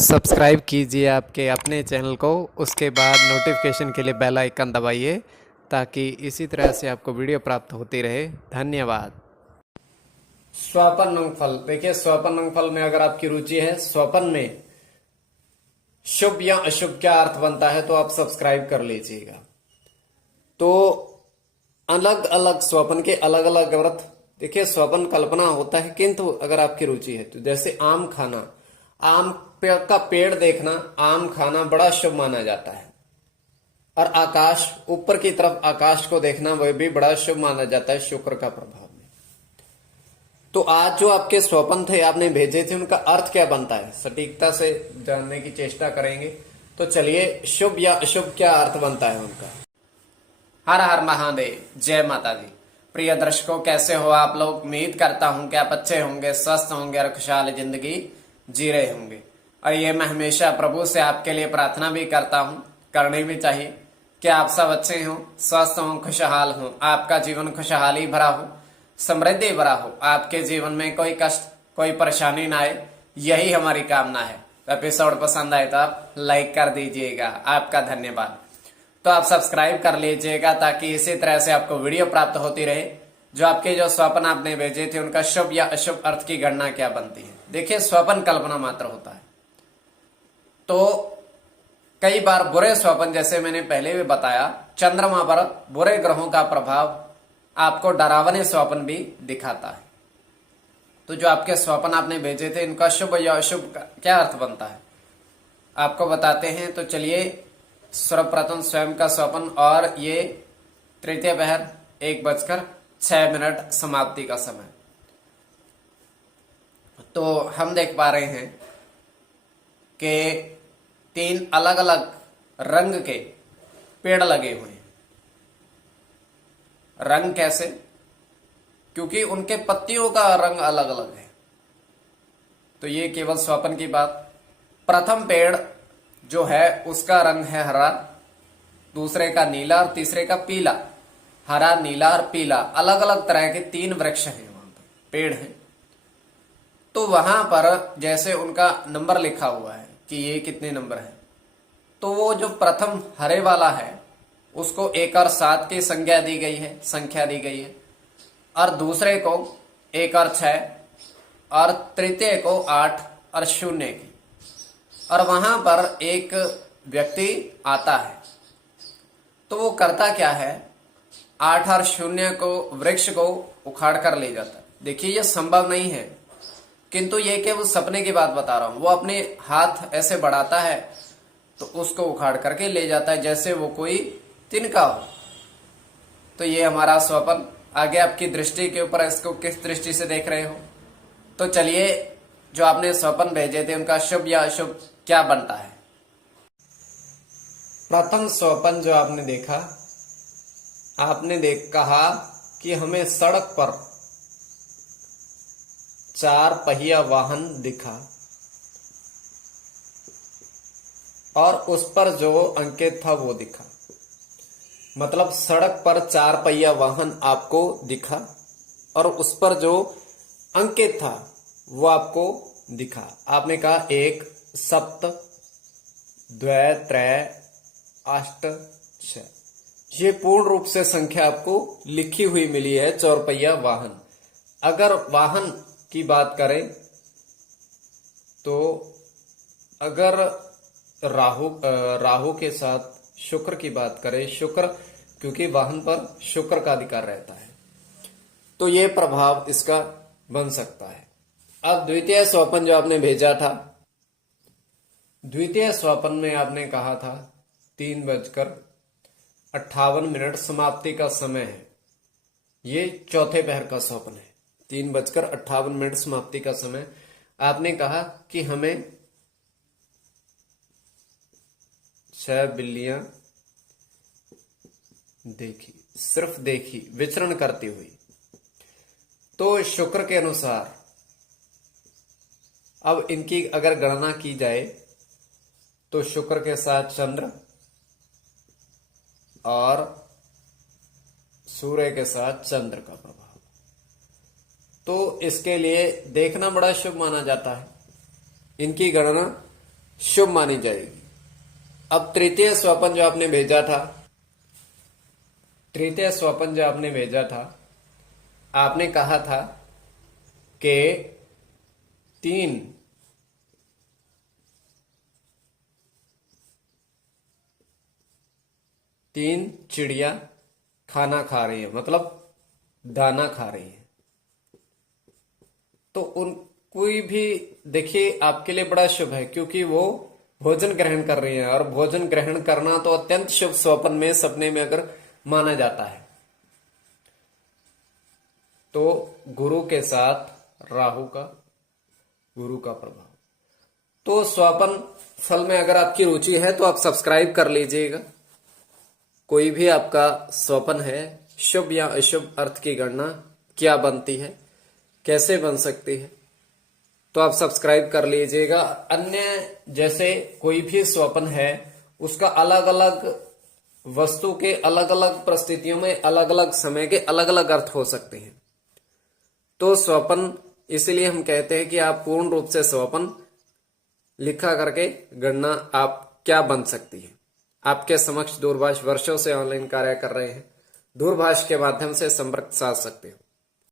Subscribe कीजिए आपके अपने चैनल को, उसके बाद नोटिफिकेशन के लिए बेल आइकन दबाइए ताकि इसी तरह से आपको वीडियो प्राप्त होती रहे। धन्यवाद। स्वपन अंग फल, देखिए स्वपन अंग फल में अगर आपकी रुचि है, स्वपन में शुभ या अशुभ क्या अर्थ बनता है तो आप सब्सक्राइब कर लीजिएगा। तो अलग अलग स्वपन के अलग अलग अर्थ, देखिए स्वपन कल्पना होता है, किंतु अगर आपकी रुचि है तो जैसे आम खाना, आम का पेड़ देखना, आम खाना बड़ा शुभ माना जाता है। और आकाश, ऊपर की तरफ आकाश को देखना वह भी बड़ा शुभ माना जाता है शुक्र का प्रभाव में। तो आज जो आपके स्वपन थे आपने भेजे थे, उनका अर्थ क्या बनता है सटीकता से जानने की चेष्टा करेंगे। तो चलिए, शुभ या अशुभ क्या अर्थ बनता है उनका। हर हर महादेव, जय माता दी। प्रिय दर्शकों, कैसे हो आप लोग? उम्मीद करता हूं कि आप अच्छे होंगे, स्वस्थ होंगे और खुशहाल जिंदगी जी रहे होंगे। और ये मैं हमेशा प्रभु से आपके लिए प्रार्थना भी करता हूं, करनी भी चाहिए कि आप सब अच्छे हों, स्वस्थ हों, खुशहाल हों, आपका जीवन खुशहाली भरा हो, समृद्धि भरा हो, आपके जीवन में कोई कष्ट कोई परेशानी ना आए, यही हमारी कामना है। एपिसोड पसंद आए तो आप लाइक कर दीजिएगा, आपका धन्यवाद। तो आप सब्सक्राइब कर लीजिएगा ताकि इसी तरह से आपको वीडियो प्राप्त होती रहे। जो आपके जो स्वप्न आपने भेजे थे उनका शुभ या अशुभ अर्थ की गणना क्या बनती है। देखिए, स्वप्न कल्पना मात्र होता है, तो कई बार बुरे स्वप्न, जैसे मैंने पहले भी बताया, चंद्रमा पर बुरे ग्रहों का प्रभाव आपको डरावने स्वप्न भी दिखाता है। तो जो आपके स्वप्न आपने भेजे थे इनका शुभ या अशुभ क्या अर्थ बनता है आपको बताते हैं। तो चलिए, सर्वप्रथम स्वयं का स्वप्न, और ये तृतीय पहर 1:06 समाप्ति का समय। तो हम देख पा रहे हैं कि 3 अलग अलग रंग के पेड़ लगे हुए हैं। रंग कैसे? क्योंकि उनके पत्तियों का रंग अलग अलग है। तो ये केवल स्वप्न की बात। प्रथम पेड़ जो है उसका रंग है हरा, दूसरे का नीला और तीसरे का पीला। हरा, नीला और पीला, अलग अलग तरह के 3 वृक्ष हैं, वहां पर पेड़ हैं। तो वहां पर जैसे उनका नंबर लिखा हुआ है कि ये कितने नंबर है, तो वो जो प्रथम हरे वाला है उसको 1 और 7 की संख्या दी गई है, और दूसरे को 1 और 6, और तृतीय को 8 और 0 की। और वहां पर एक व्यक्ति आता है, तो वो करता क्या है, 8 और 0 को, वृक्ष को उखाड़ कर ले जाता है। देखिए, ये संभव नहीं है, किंतु ये केवल सपने की बात बता रहा हूं। वो अपने हाथ ऐसे बढ़ाता है तो उसको उखाड़ करके ले जाता है जैसे वो कोई तिनका हो। तो ये हमारा स्वप्न। आगे आपकी दृष्टि के ऊपर, इसको किस दृष्टि से देख रहे हो। तो चलिए, जो आपने स्वप्न भेजे थे उनका शुभ या अशुभ क्या बनता है। प्रथम स्वप्न जो आपने देखा, आपने कहा कि हमें सड़क पर 4 पहिया वाहन दिखा, और उस पर जो अंकित था वो दिखा। मतलब सड़क पर 4 पहिया वाहन आपको दिखा और उस पर जो अंकित था वो आपको दिखा। आपने कहा 1 7 2 3 8 6, ये पूर्ण रूप से संख्या आपको लिखी हुई मिली है, 4 पहिया वाहन। अगर वाहन की बात करें तो अगर राहु के साथ शुक्र की बात करें, शुक्र, क्योंकि वाहन पर शुक्र का अधिकार रहता है, तो ये प्रभाव इसका बन सकता है। अब द्वितीय स्वप्न जो आपने भेजा था, द्वितीय स्वप्न में आपने कहा था 3:58 समाप्ति का समय है। ये चौथे पहर का स्वप्न है। 3:58 समाप्ति का समय। आपने कहा कि हमें 6 बिल्लियां देखी, सिर्फ देखी, विचरण करती हुई। तो शुक्र के अनुसार अब इनकी अगर गणना की जाए तो शुक्र के साथ चंद्र और सूर्य के साथ चंद्र का प्रभाव, तो इसके लिए देखना बड़ा शुभ माना जाता है। इनकी गणना शुभ मानी जाएगी। अब तृतीय स्वपन जो आपने भेजा था, तृतीय स्वपन जो आपने भेजा था, आपने कहा था कि तीन चिड़िया खाना खा रही है, मतलब दाना खा रही है। तो उन कोई भी देखिए आपके लिए बड़ा शुभ है, क्योंकि वो भोजन ग्रहण कर रही है, और भोजन ग्रहण करना तो अत्यंत शुभ स्वप्न में, सपने में अगर माना जाता है। तो गुरु के साथ राहु का, गुरु का प्रभाव। तो स्वपन फल में अगर आपकी रुचि है तो आप सब्सक्राइब कर लीजिएगा। कोई भी आपका स्वपन है, शुभ या अशुभ अर्थ की गणना क्या बनती है, कैसे बन सकती है, तो आप सब्सक्राइब कर लीजिएगा। अन्य जैसे कोई भी स्वपन है, उसका अलग अलग वस्तु के अलग अलग परिस्थितियों में, अलग अलग समय के अलग अलग अर्थ हो सकते हैं। तो स्वपन इसलिए हम कहते हैं कि आप पूर्ण रूप से स्वपन लिखा करके गणना आप क्या बन सकती है। आपके समक्ष दूरभाष वर्षों से ऑनलाइन कार्य कर रहे हैं, दूरभाष के माध्यम से संपर्क साध सकते हो।